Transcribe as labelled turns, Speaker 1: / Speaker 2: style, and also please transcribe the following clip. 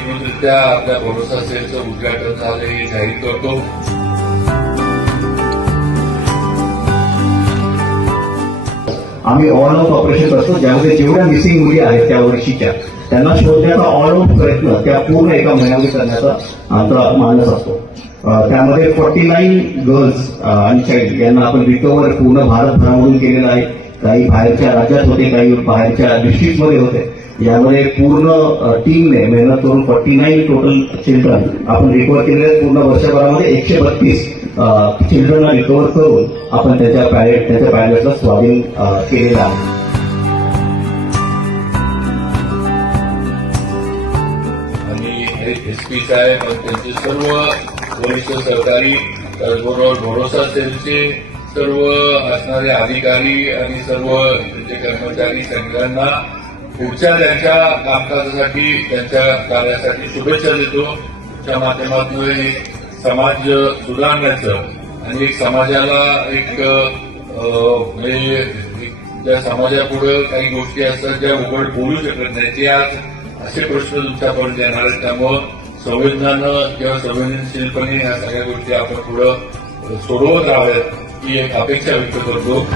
Speaker 1: अधिकृतरित्या आपल्या भरोसा सेलचं उद्घाटन झालं हे जाहीर करतो.
Speaker 2: आम्ही ऑल ऑफ ऑपरेशन करतो ज्यामध्ये जेवढ्या मिसिंग मुली आहेत त्या वर्षीच्या त्यांना शोधण्याचा ऑल ऑफ प्रयत्न त्या पूर्ण एका महिन्यामध्ये करण्याचा आमचा मानस असतो. त्यामध्ये फोर्टी नाईन गर्ल्स आणि चाइल्ड यांना आपण रिकवर पूर्ण भारतभरामधून केलेलं आहे. काही बाहेरच्या राज्यात होते काही बाहेरच्या डिस्ट्रिक्टमध्ये होते. यामध्ये पूर्ण टीमने मेहनत करून फॉर्टी नाईन टोटल चिल्ड्रन. आपण रिकवर केलेले पूर्ण वर्षभरामध्ये एकशे बत्तीस चिल्ड्रनला रिकवर करून आपण त्याच्या पॅलेट त्याच्या पॅलेटला स्वाधीन केलेला आहे.
Speaker 1: आणि एस पी साहेब आणि त्यांचे सर्व वरिष्ठ सरकारी त्याचबरोबर भरोसा सेलचे सर्व असणारे अधिकारी आणि सर्व त्यांचे कर्मचारी सगळ्यांना पुढच्या त्यांच्या कामकाजासाठी त्यांच्या कार्यासाठी शुभेच्छा देतो. त्या माध्यमातून समाज सुधारण्याचं आणि एक समाजाला एक म्हणजे त्या समाजापुढे काही गोष्टी असतात ज्या उघड बोलू शकत नाही ते आज असे प्रश्न तुमच्यापर्यंत येणार आहेत. त्यामुळं संवेदनानं किंवा संवेदनशीलपणे या सगळ्या गोष्टी आपण पुढं सोडवत राहाव्यात ही एक अपेक्षा व्यक्त करतो.